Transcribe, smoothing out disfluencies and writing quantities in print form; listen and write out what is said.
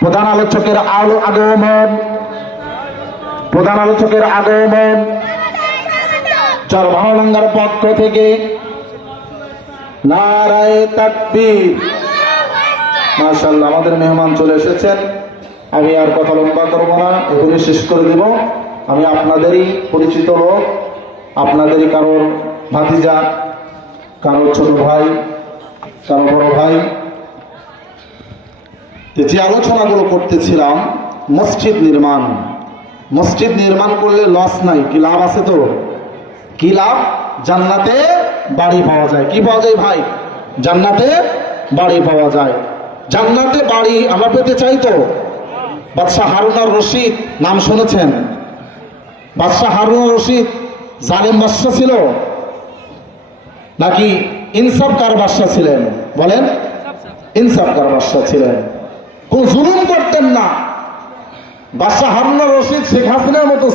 প্রধান আলোচকের আগমন চরভাঙ্গার পক্ষ থেকে নারায়ে তাকবীর। মাশাআল্লাহ, আমাদের মেহমান চলে এসেছেন। আমি আর কথা লম্বা করবো না, এখনই শেষ করে দিব। আমি আপনাদেরই পরিচিত লোক, আপনাদেরই কারোর ভাতিজা, কারোর ছোট ভাই, কারো বড় ভাই। যে আলোচনাগুলো করতেছিলাম, মসজিদ নির্মাণ করলে লস নাই, কি লাভ আছে? তো কি লাভ? জান্নাতে বাড়ি পাওয়া যায়। কি পাওয়া যায় ভাই? জান্নাতে বাড়ি পাওয়া যায়। জান্নাতে বাড়ি আমরা পেতে চাই তো। বাদশাহ হারুন আর রশিদ নাম শুনেছেন? বাদশাহ হারুন আর রশিদ জালেম বাদশাহ ছিল নাকি ইনসাফকার বাদশাহ ছিলেন? বলেন, ইনসাফকার বাদশাহ ছিলেন, কোন জুলুম করতেন না। বাদশাহ হারুন আর রশিদ শেখ হাসিনার মতো